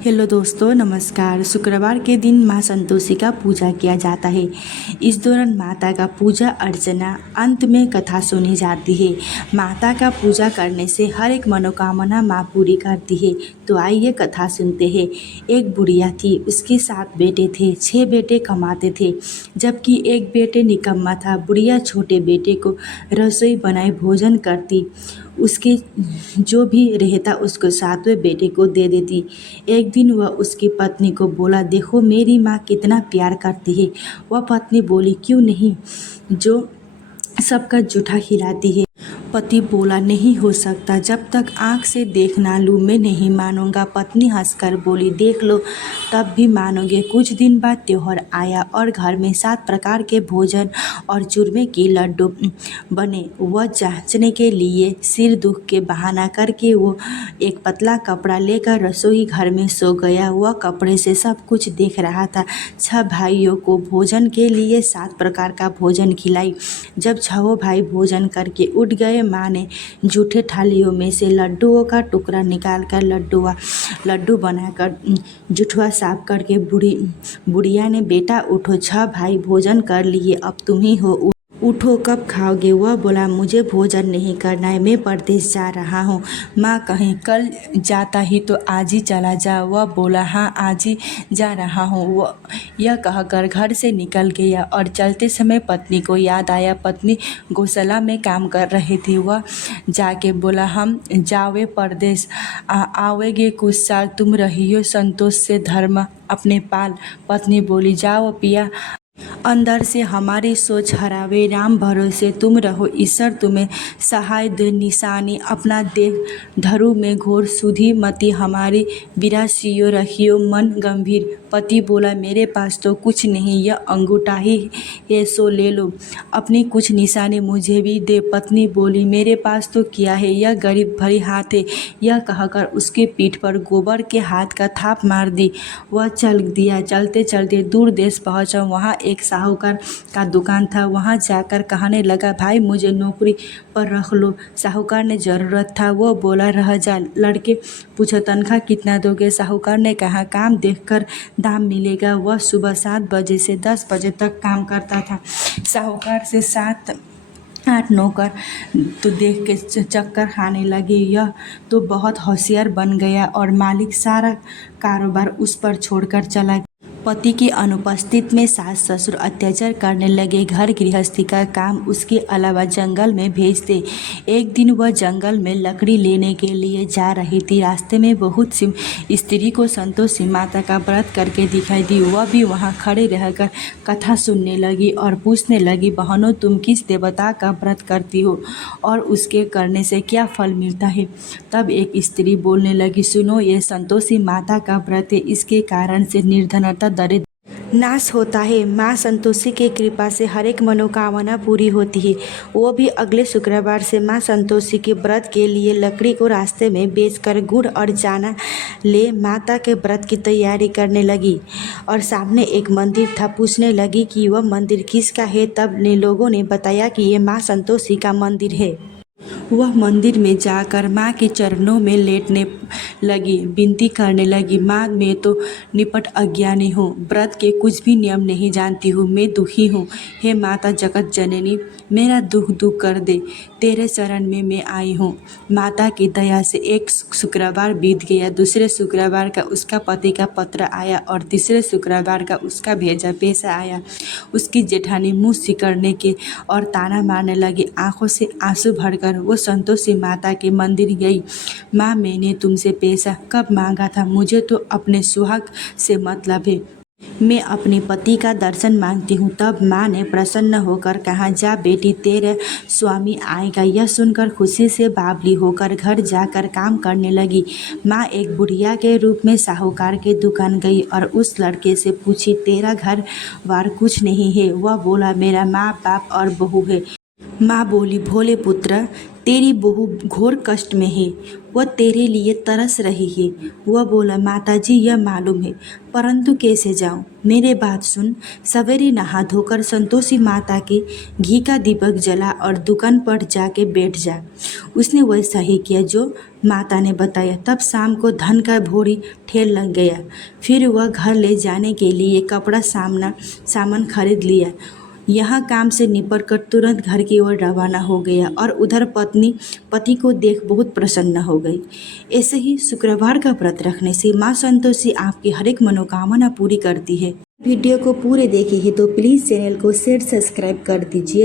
Hello दोस्तों, नमस्कार। शुक्रवार के दिन माँ संतोषी का पूजा किया जाता है। इस दौरान माता का पूजा अर्चना, अंत में कथा सुनी जाती है। माता का पूजा करने से हर एक मनोकामना माँ पूरी करती है। तो आइए कथा सुनते हैं। एक बुढ़िया थी, उसके 7 बेटे थे। 6 बेटे कमाते थे, जबकि एक बेटे निकम्मा था। बुढ़िया छोटे बेटे को रसोई बनाए भोजन करती, उसके जो भी रहता उसको 7वें बेटे को दे देती। एक दिन वह उसकी पत्नी को बोला, देखो मेरी माँ कितना प्यार करती है। वह पत्नी बोली, क्यों नहीं, जो सबका जूठा खिलाती है। पति बोला, नहीं हो सकता, जब तक आँख से देख ना लूँ मैं नहीं मानूंगा। पत्नी हंसकर बोली, देख लो तब भी मानोगे। कुछ दिन बाद त्योहार आया और घर में 7 प्रकार के भोजन और चूरमे के लड्डू बने। वह जांचने के लिए सिर दुख के बहाना करके वो एक पतला कपड़ा लेकर रसोई घर में सो गया। वह कपड़े से सब कुछ देख रहा था। 6 भाइयों को भोजन के लिए 7 प्रकार का भोजन खिलाई। जब 6 भाई भोजन करके उठ गए, माँ ने जूठे थालियों में से लड्डुओं का टुकड़ा निकालकर लड्डू बनाकर जुठवा साफ करके बुढ़िया ने, बेटा उठो, 6 भाई भोजन कर लिए, अब तुम ही हो, उठो, कब खाओगे। वह बोला, मुझे भोजन नहीं करना है, मैं परदेश जा रहा हूँ। माँ कहीं, कल जाता ही तो आज ही चला जा। वह बोला, हाँ आज ही जा रहा हूँ। वह यह कहकर घर से निकल गया और चलते समय पत्नी को याद आया। पत्नी गौशाला में काम कर रही थी। वह जाके बोला, हम जावे परदेश, आवेगे कुछ साल, तुम रहियो संतोष से धर्म अपने पाल। पत्नी बोली, जाओ पिया, अंदर से हमारी सोच हरावे, राम भरोसे तुम रहो, ईश्वर तुम्हें सहाय दे। निशानी अपना देह धरु में घोर, सुधी मति हमारी विरासियो, रखियो मन गंभीर। पति बोला, मेरे पास तो कुछ नहीं, यह अंगूठा ही है, सो ले लो, अपनी कुछ निशानी मुझे भी दे। पत्नी बोली, मेरे पास तो क्या है, यह गरीब भरी हाथ है। यह कहकर उसके पीठ पर गोबर के हाथ का थाप मार दी। वह चल दिया। चलते चलते दूर देश पहुंचा। वहाँ एक साहूकार का दुकान था। वहाँ जाकर कहने लगा, भाई मुझे नौकरी पर रख लो। साहूकार ने ज़रूरत था। वो बोला, रह जा। लड़के पूछा, तनख्वाह कितना दोगे। साहूकार ने कहा, काम देखकर दाम मिलेगा। वह सुबह 7 बजे से 10 बजे तक काम करता था। साहूकार से 7-8 नौकर तो देख के चक्कर खाने लगे। यह तो बहुत होशियार बन गया और मालिक सारा कारोबार उस पर छोड़कर चला गया। पति की अनुपस्थिति में सास ससुर अत्याचार करने लगे। घर गृहस्थी का काम उसके अलावा जंगल में भेज दे। एक दिन वह जंगल में लकड़ी लेने के लिए जा रही थी। रास्ते में बहुत सी स्त्री को संतोषी माता का व्रत करके दिखाई दी। वह भी वहाँ खड़े रहकर कथा सुनने लगी और पूछने लगी, बहनों तुम किस देवता का व्रत करती हो और उसके करने से क्या फल मिलता है। तब एक स्त्री बोलने लगी, सुनो, ये संतोषी माता का व्रत है, इसके कारण से निर्धनता दरिद्र नाश होता है। माँ संतोषी की कृपा से हर एक मनोकामना पूरी होती है। वो भी अगले शुक्रवार से माँ संतोषी के व्रत के लिए लकड़ी को रास्ते में बेचकर गुड़ और चाना ले माता के व्रत की तैयारी करने लगी। और सामने एक मंदिर था। पूछने लगी कि वह मंदिर किसका है। तब ने लोगों ने बताया कि ये माँ संतोषी का मंदिर है। वह मंदिर में जाकर माँ के चरणों में लेटने लगी, विनती करने लगी, माँ मैं तो निपट अज्ञानी हूँ, व्रत के कुछ भी नियम नहीं जानती हूँ, मैं दुखी हूँ। हे माता जगत जननी, मेरा दुख दूर कर दे, तेरे चरण में मैं आई हूँ। माता की दया से एक शुक्रवार बीत गया। दूसरे शुक्रवार का उसका पति का पत्र आया और तीसरे शुक्रवार का उसका भेजा पैसा आया। उसकी जेठानी मुँह सिकड़ने के और ताना मारने लगी। आंखों से आंसू भरकर वो संतोषी माता के मंदिर गई। माँ मैंने तुमसे पैसा कब मांगा था, मुझे तो अपने सुहाग से मतलब है, मैं अपने पति का दर्शन मांगती हूँ। तब माँ ने प्रसन्न होकर कहा, जा बेटी, तेरे स्वामी आएगा। यह सुनकर खुशी से बावली होकर घर जाकर काम करने लगी। माँ एक बुढ़िया के रूप में साहूकार के दुकान गई और उस लड़के से पूछी, तेरा घर बार कुछ नहीं है। वह बोला, मेरा माँ बाप और बहू है। माँ बोली, भोले पुत्र, तेरी बहू घोर कष्ट में है, वह तेरे लिए तरस रही है। वह बोला, माताजी यह मालूम है, परंतु कैसे जाऊं? मेरे बात सुन। सवेरे नहा धोकर संतोषी माता के घी का दीपक जला और दुकान पर जाके बैठ जा। उसने वैसा ही किया जो माता ने बताया। तब शाम को धन का भोरी ठेल लग गया। फिर वह घर ले जाने के लिए कपड़ा सामान खरीद लिया। यहाँ काम से निपट कर तुरंत घर की ओर रवाना हो गया और उधर पत्नी पति को देख बहुत प्रसन्न हो गई। ऐसे ही शुक्रवार का व्रत रखने से माँ संतोषी आपकी हर एक मनोकामना पूरी करती है। वीडियो को पूरे देखिए तो प्लीज़ चैनल को शेयर सब्सक्राइब कर दीजिए।